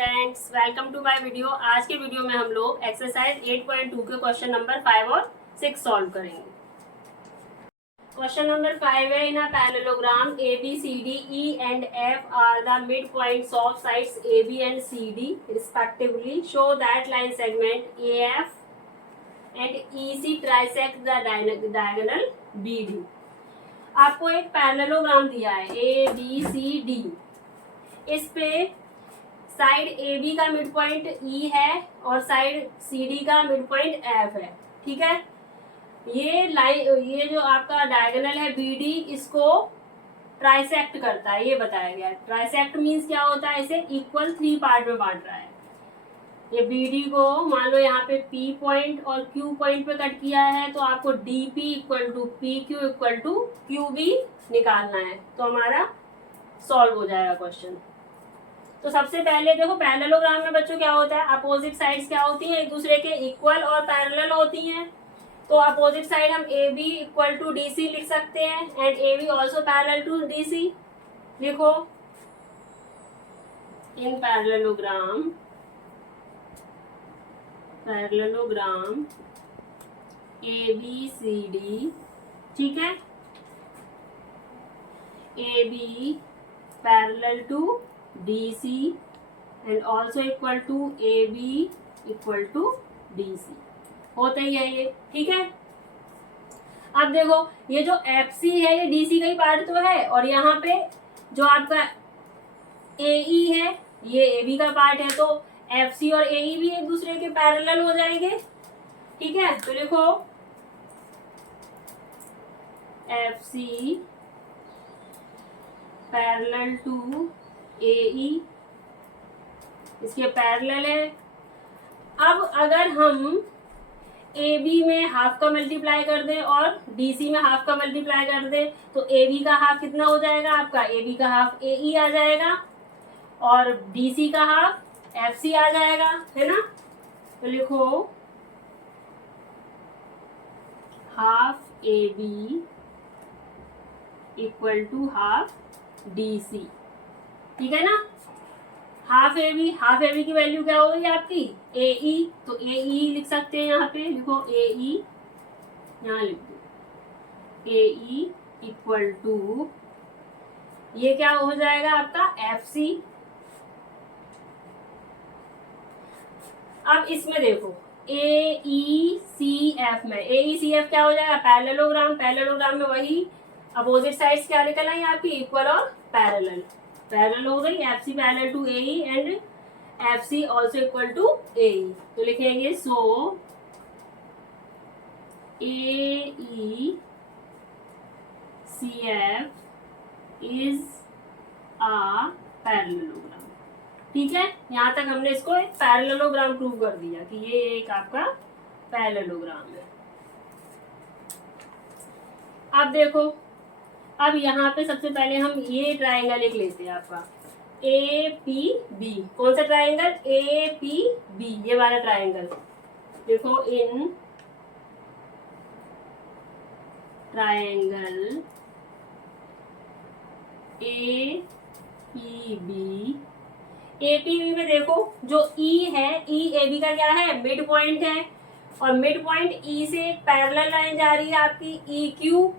Students, welcome to my video. आज के video में हम लोग एक्सरसाइज 8.2 के क्वेश्चन नंबर 5 और 6 सॉल्व करेंगे। क्वेश्चन नंबर 5 है, in a parallelogram A B C D E and F are the mid points of sides A B and C D respectively. Show that line segment A F and E C trisect the diagonal B D. आपको एक parallelogram दिया है A B C D. इस पे side A B का mid point E है और side C D का मिड पॉइंट एफ है। ठीक है, ये जो आपका डायगोनल है बी डी, इसको ट्राइसेक्ट करता है, ये बताया गया है। ट्राइसेक्ट मीन्स क्या होता है, इसे इक्वल 3 पार्ट में बांट रहा है। ये बी डी को मान लो यहाँ पे पी पॉइंट और क्यू पॉइंट पे कट किया है, तो आपको D P equal to P Q equal to Q B निकालना है, तो हमारा सॉल्व हो जाएगा क्वेश्चन। तो सबसे पहले देखो, पैरेललोग्राम में बच्चों क्या होता है, अपोजिट साइड्स क्या होती हैं, एक दूसरे के इक्वल और पैरेलल होती हैं। तो अपोजिट साइड हम A B equal to D C लिख सकते हैं and A B also parallel to D C. लिखो, in parallelogram A B C D, ठीक है, A B parallel to DC and also equal to AB equal to DC होता ही है ये। ठीक है, अब देखो ये जो FC है ये DC का ही पार्ट तो है, और यहाँ पे जो आपका AE है ये AB का पार्ट है, तो FC और AE भी एक दूसरे के पैरेलल हो जाएंगे। ठीक है, तो लिखो FC पैरेलल टू AE, इसके पैरेलल है। अब अगर हम AB में हाफ का मल्टीप्लाई कर दें और DC में हाफ का मल्टीप्लाई कर दें, तो AB का हाफ कितना हो जाएगा, आपका AB का हाफ AE आ जाएगा और DC का हाफ FC आ जाएगा, है ना। तो लिखो half AB equal to half DC, ठीक है ना। हाफ ए बी की वैल्यू क्या होगी आपकी ए ई, तो ए ई लिख सकते हैं यहाँ पे, लिखो ए ई, यहाँ लिख दो ए ई इक्वल टू, ये क्या हो जाएगा आपका एफ सी। अब इसमें देखो ए ई सी एफ में, ए ई सी एफ क्या हो जाएगा, पैरेललोग्राम में वही अपोजिट साइड्स क्या निकल आई आपकी, इक्वल और पैरेलल हो गई। F C parallel to A E and F C also equal to A E, तो लिखेंगे so A E C F is a parallelogram. ठीक है, यहाँ तक हमने इसको एक पैरेललोग्राम प्रूव कर दिया कि ये एक आपका पैरेललोग्राम है। अब देखो, अब यहाँ पे सबसे पहले हम ये ट्राइंगल एक लेते हैं आपका ए पी बी। कौन सा ट्राइंगल, ए पी बी, ये वाला ट्राइंगल। देखो, in triangle A P B में देखो जो ई है, ई ए बी का क्या है, मिड पॉइंट है, और मिड पॉइंट ई से एक पैरेलल लाइन जा रही है आपकी ई क्यू,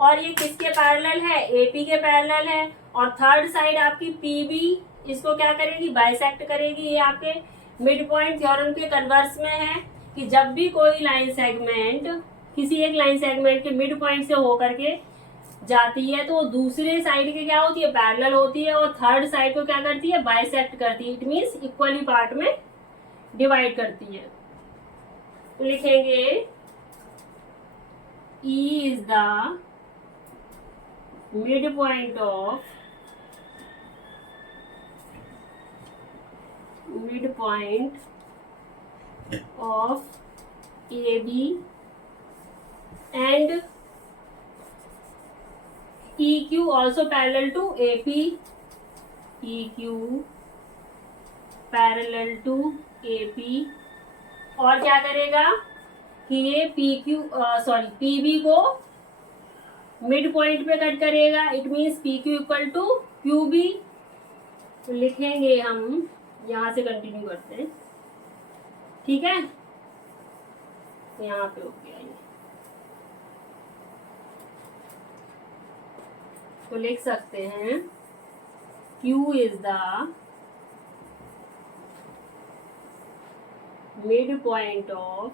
और ये किसके पैरेलल है, एपी के पैरेलल है। और थर्ड साइड आपकी पीबी इसको क्या करेगी, बाइसेक्ट करेगी। ये आपके मिड पॉइंट थ्योरम के कन्वर्स में है कि जब भी कोई लाइन सेगमेंट किसी एक लाइन सेगमेंट के मिड पॉइंट से होकर के जाती है, तो दूसरे साइड के क्या होती है, पैरेलल होती है, और थर्ड साइड को क्या करती है, बाइसेक्ट करती है। इट मीन्स इक्वली पार्ट में डिवाइड करती है। तो लिखेंगे E is the midpoint of AB and EQ also parallel to AP, EQ parallel to AP, और क्या करेगा कि ये PB को मिड पॉइंट पे कट करेगा। It means PQ equal to QB। तो लिखेंगे हम यहाँ से कंटिन्यू करते हैं, ठीक है। यहाँ पे हो गया ये, तो लिख सकते हैं Q is the mid point of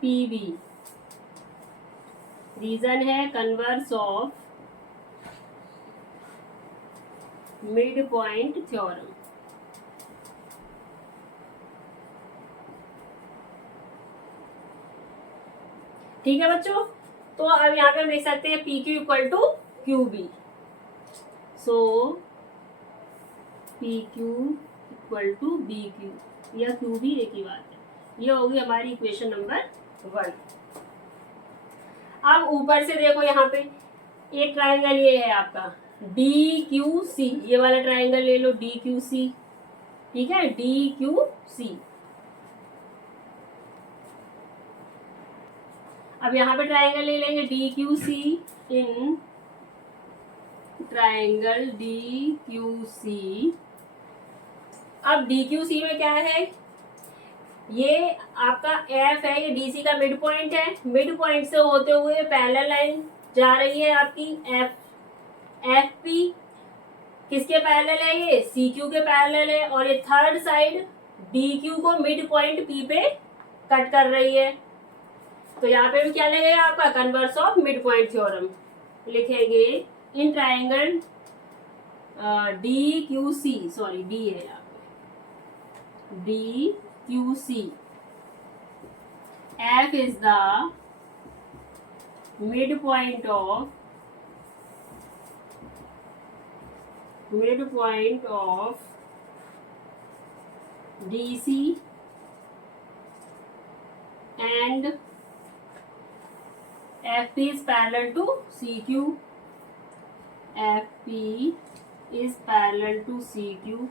PV। Reason है converse of mid point theorem. ठीक है बच्चों, तो अब यहाँ पे हम लिख सकते हैं PQ equal to QB। So PQ equal to BQ या QB एक ही बात है। ये होगी हमारी इक्वेशन नंबर 1। अब ऊपर से देखो, यहाँ पे एक ट्राइंगल ये है आपका DQC, ये वाला ट्राइंगल ले लो DQC, ठीक है, DQC। अब यहाँ पे ट्राइंगल ले लेंगे DQC इन ट्राइंगल DQC। अब DQC में क्या है, ये आपका F है, ये DC का मिड पॉइंट है। मिड पॉइंट से होते हुए पैरेलल लाइन जा रही है आपकी FP। किसके पैरेलल है, ये CQ के पैरेलल है, और ये थर्ड साइड DQ को मिड पॉइंट P पे कट कर रही है। तो यहाँ पे भी क्या लगेगा आपका converse of mid point theorem. लिखेंगे in triangle DQC, sorry D है यहाँ पे, DQC F is the midpoint of DC and FP is parallel to CQ। FP is parallel to CQ,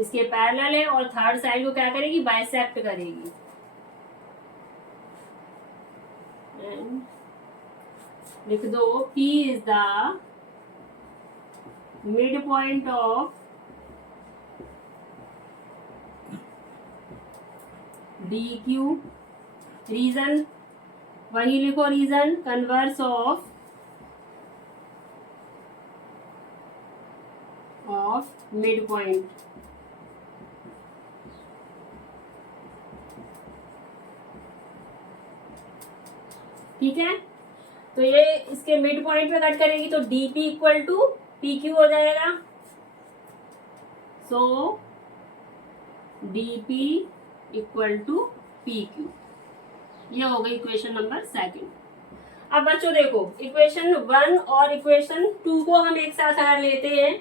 इसके पैरेलल है और थर्ड साइड को क्या करेगी, बाइसेक्ट करेगी। लिख दो P is the mid point of DQ। Reason वही लिखो, reason converse of mid point. ठीक है, तो ये इसके मिड पॉइंट पे कट करेगी, तो DP इक्वल टू PQ हो जाएगा। सो DP इक्वल टू PQ, ये हो गई इक्वेशन नंबर 2। अब बच्चों देखो, इक्वेशन 1 और इक्वेशन 2 को हम एक साथ अगर लेते हैं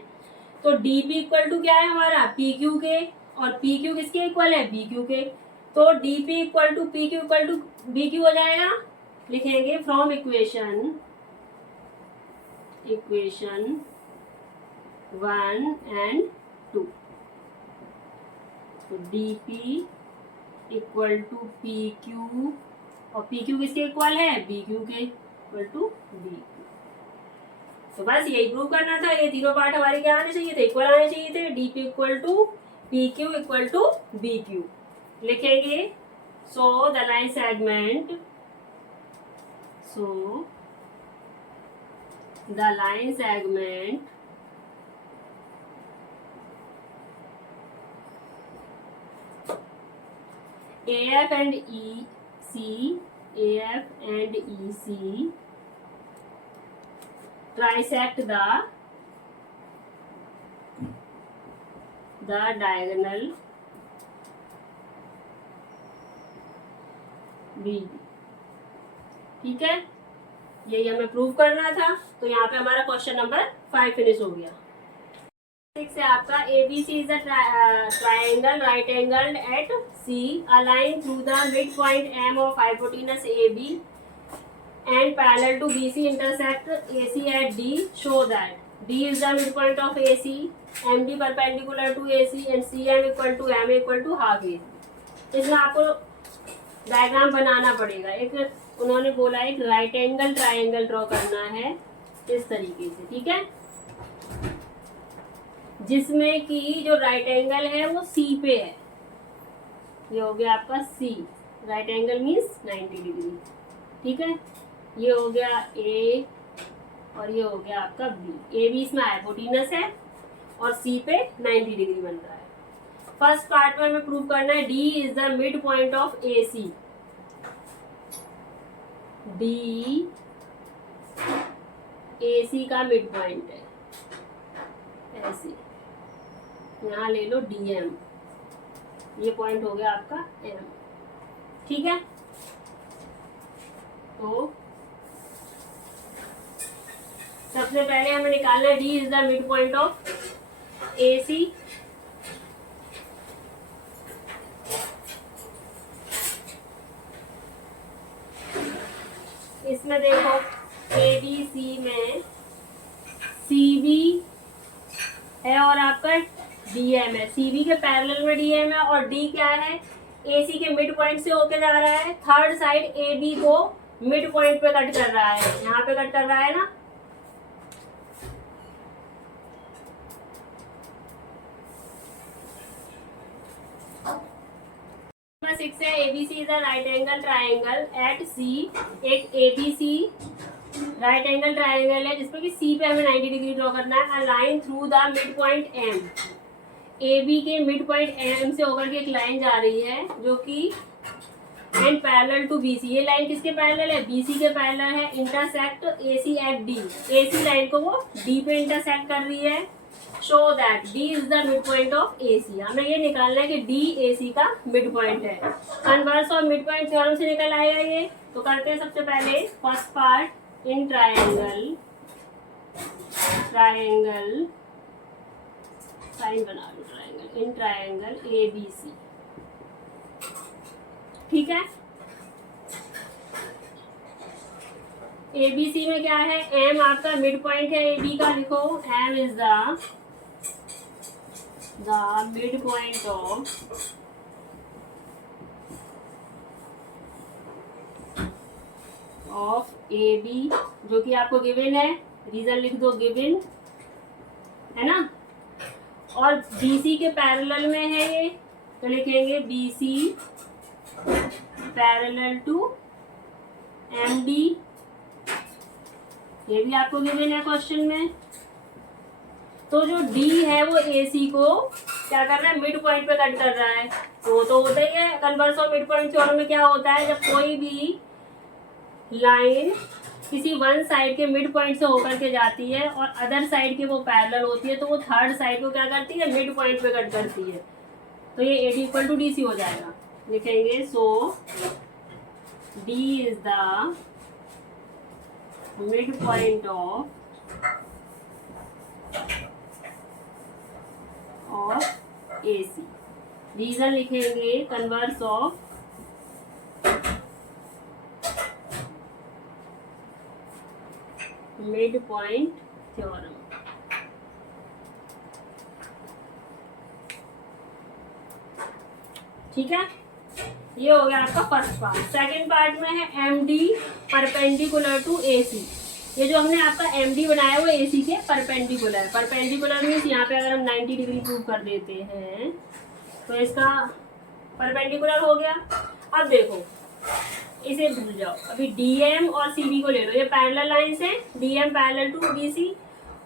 तो DP इक्वल टू क्या है हमारा, PQ के, और PQ किसके इक्वल है, BQ के। तो DP equal to PQ equal to BQ हो जाएगा। लिखेंगे फ्रॉम इक्वेशन 1 and 2। तो DP इक्वल टू PQ, और PQ किसके इक्वल है, BQ के इक्वल टू BQ। तो बस यही प्रूव करना था। ये तीनों पार्ट हमारे क्या आने चाहिए थे, इक्वल आने चाहिए थे। DP equal to PQ equal to BQ लिखेंगे। So the line segment, AF and EC trisect the diagonal BD। ठीक है, यही हमें प्रूव करना था। तो यहाँ पे हमारा क्वेश्चन नंबर 5 फिनिश हो गया। 6 है आपका ABC is a triangle right angled at C, aligned through the midpoint M of hypotenuse AB and parallel to BC, intersect AC at D. Show that D is the midpoint of AC, MD perpendicular to AC and CM equal to M equal to half AC। इसमें आपको diagram बनाना पड़ेगा। एक उन्होंने बोला एक right angle triangle draw करना है इस तरीके से, ठीक है, जिसमें कि जो राइट एंगल है वो सी पे है। ये हो गया आपका सी, राइट एंगल मीन्स 90 डिग्री, ठीक है। ये हो गया ए और ये हो गया आपका बी। ए बी इसमें हाइपोटेनस है और सी पे 90 डिग्री बन रहा है। फर्स्ट पार्ट में हमें प्रूव करना है D is the mid point of A C. D A C का मिड पॉइंट है, ऐसे यहाँ ले लो डीएम, ये पॉइंट हो गया आपका एम, ठीक है। तो सबसे पहले हमें निकालना है D is the mid point of A C. इसमें देखो ए बी सी में सी बी है और आपका डीएम है। सी बी के पैरेलल में डीएम है और डी क्या है, ए सी के मिड पॉइंट से होके जा रहा है। थर्ड साइड ए बी को मिड पॉइंट पे कट कर रहा है, यहाँ पे कट कर रहा है ना। नंबर 6 है ABC is a right angle triangle at C. एक एबीसी राइट एंगल ट्राइंगल है जिसमें कि सी पे हमें 90 डिग्री ड्रॉ करना है। A line through the mid point M. A B के मिड पॉइंट एम से होकर के एक लाइन जा रही है जो कि and parallel to B C. ये लाइन किसके पैरेलल है, बी सी के पैरेलल है। Intersect A C at D. A C line को वो डी पे इंटरसेक्ट कर रही है। Show that D is the mid point of A C. हमें ये निकालना है कि डी ए सी का मिड पॉइंट है। Converse of mid point theorem से निकल आएगा ये। तो करते हैं सबसे पहले first part in triangle sign बना लो, triangle in triangle A B C, ठीक है। ए बी सी में क्या है, एम आपका मिड पॉइंट है ए बी का। लिखो M is the mid point of A B, जो कि आपको गिवन है। रीजन लिख दो, गिवन है ना। और बी सी के पैरेलल में है ये, तो लिखेंगे B C parallel to M D. ये भी आपको गिवन है क्वेश्चन में। तो जो डी है वो ए सी को क्या कर रहा है, मिड पॉइंट पे कट कर रहा है। तो होता ही है converse of mid point theorem में क्या होता है, जब कोई भी लाइन किसी वन साइड के मिड पॉइंट से होकर के जाती है और अदर साइड के वो पैरेलल होती है, तो वो थर्ड साइड को क्या करती है, मिड पॉइंट पे कट करती है। तो ये A D equal to D C हो जाएगा। लिखेंगे so D is the mid point of A C. Reason लिखेंगे converse of mid point theorem. ठीक है, ये हो गया आपका फर्स्ट पार्ट। सेकंड पार्ट में है M D perpendicular to A सी। ये जो हमने आपका एम डी बनाया वो ए सी के परपेंडिकुलर। परपेंडिकुलर मीन्स यहाँ पे अगर हम 90 डिग्री प्रूव कर देते हैं तो इसका परपेंडिकुलर हो गया। अब देखो इसे भूल जाओ, अभी डीएम और सीबी को ले लो। ये पैरेलल लाइंस है, डीएम पैरेलल टू बीसी।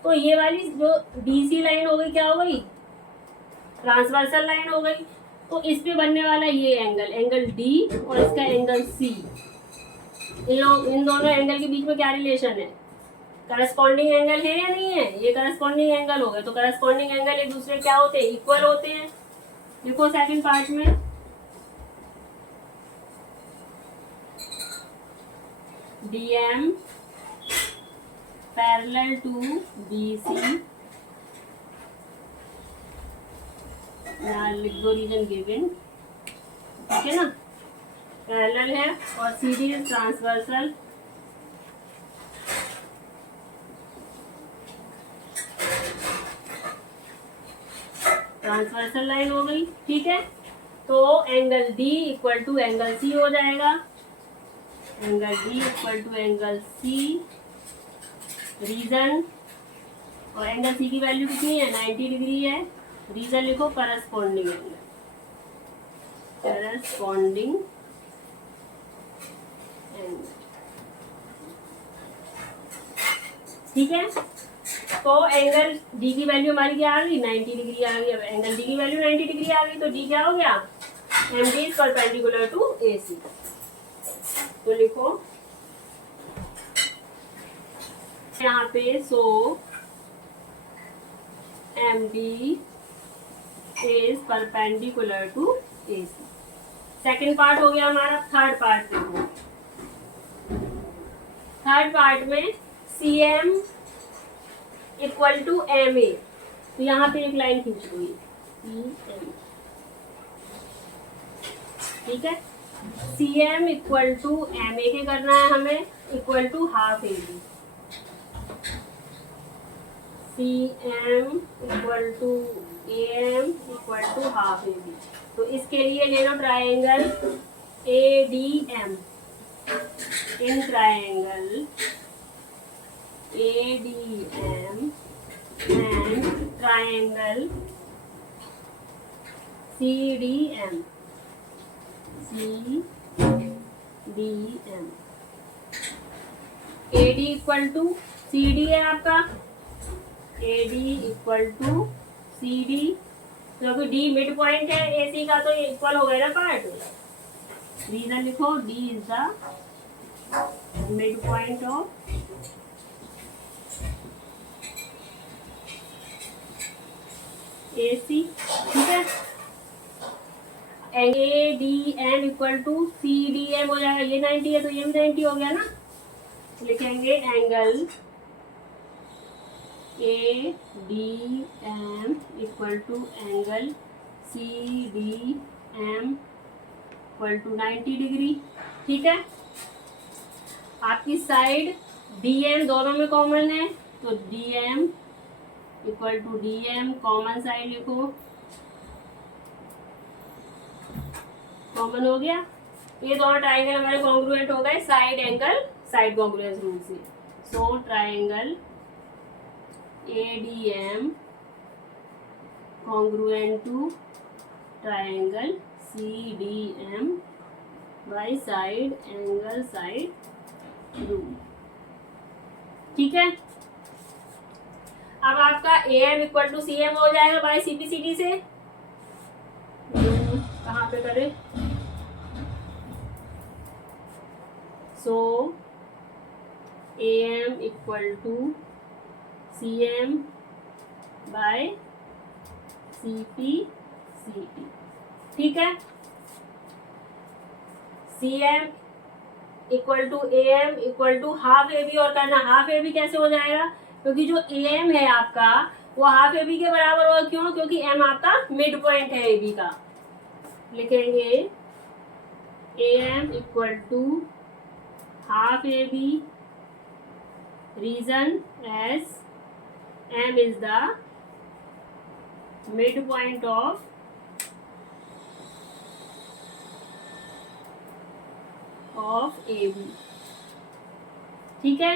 तो ये वाली जो डीसी लाइन हो गई क्या हो गई, ट्रांसवर्सल लाइन हो गई। तो इस पे बनने वाला ये एंगल डी और इसका एंगल सी, इन दोनों एंगल के बीच में क्या रिलेशन है, करस्पॉन्डिंग एंगल है या नहीं है। ये करस्पॉन्डिंग एंगल हो गए। तो करस्पॉन्डिंग एंगल एक दूसरे क्या होते हैं, इक्वल होते हैं। देखो सेकंड पार्ट में डीएम पैरेलल टू बीसी, लिख दो रीजन गिवन, ठीक है ना, पैरेलल है। और सीडी ट्रांसवर्सल। ट्रांसवर्सल लाइन हो गई, ठीक है। तो angle D equal to angle C हो जाएगा। Angle D equal to angle C reason, और एंगल सी की वैल्यू कितनी है 90 डिग्री है। रीजन लिखो करस्पॉन्डिंग एंगल, करस्पॉन्डिंग एंगल, ठीक है। तो एंगल डी की वैल्यू हमारी क्या आ गई 90 डिग्री आ गई। अब एंगल डी की वैल्यू 90 डिग्री आ गई तो डी क्या हो गया M D is perpendicular to A C. तो लिखो यहाँ पे so M D is perpendicular to A C. Second part हो गया हमारा। थर्ड पार्ट देखो, थर्ड पार्ट में C M equal to M A, तो यहाँ पे एक लाइन खींच दो सी एम, ठीक है। C M equal to M A के करना है हमें, equal to half A B. C M equal to A M equal to half A B. तो इसके लिए ले लो triangle A D M. In triangle ADM and triangle CDM, CDM। AD equal to CD है आपका, AD equal to CD, क्योंकि D mid point है AC का तो ये इक्वल हो गया ना पार्ट। रीजन लिखो D is the mid point of AC, ठीक है। ADM इक्वल टू CDM हो जाएगा, ये 90 है तो ये भी 90 हो गया ना। लिखेंगे angle ADM equal to angle CDM equal to 90 degree, ठीक है। आपकी साइड DM दोनों में कॉमन है तो DM equal to DM, common side लिखो, कॉमन हो गया। ये दोनों ट्राइंगल हमारे कॉन्ग्रुएंट हो गए side angle side congruence rule से। So triangle ADM congruent to triangle CDM by side angle side rule, ठीक है। अब आपका AM इक्वल टू CM हो जाएगा बाय CPCD से। कहाँ पे करें, so AM equal to CM by CPCD, ठीक है। CM equal to AM equal to half AB, और करना हाफ AB कैसे हो जाएगा, क्योंकि जो AM है आपका वो हाफ AB के बराबर होगा। क्यों, क्योंकि M आपका मिड पॉइंट है AB का। लिखेंगे AM equal to half AB, reason as M is the mid point of AB, ठीक है।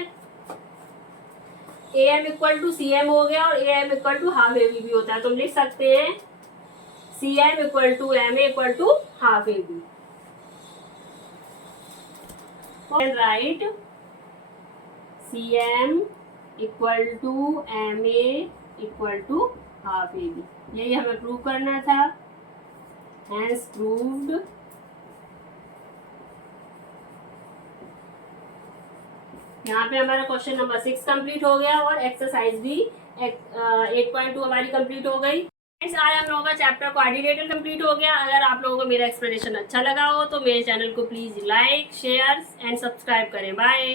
AM इक्वल टू CM हो गया और AM equal to half AB भी होता है, तो हम लिख सकते हैं CM equal to MA equal to half AB। Right CM equal to MA equal to half AB, यही हमें प्रूव करना था। Hence proved. यहाँ पे हमारा क्वेश्चन नंबर 6 कंप्लीट हो गया और एक्सरसाइज भी 8.2 हमारी कंप्लीट हो गई। आज हम लोगों का चैप्टर क्वाड्रिलेटरल कंप्लीट हो गया। अगर आप लोगों को मेरा एक्सप्लेनेशन अच्छा लगा हो तो मेरे चैनल को please like share and subscribe करें। बाय।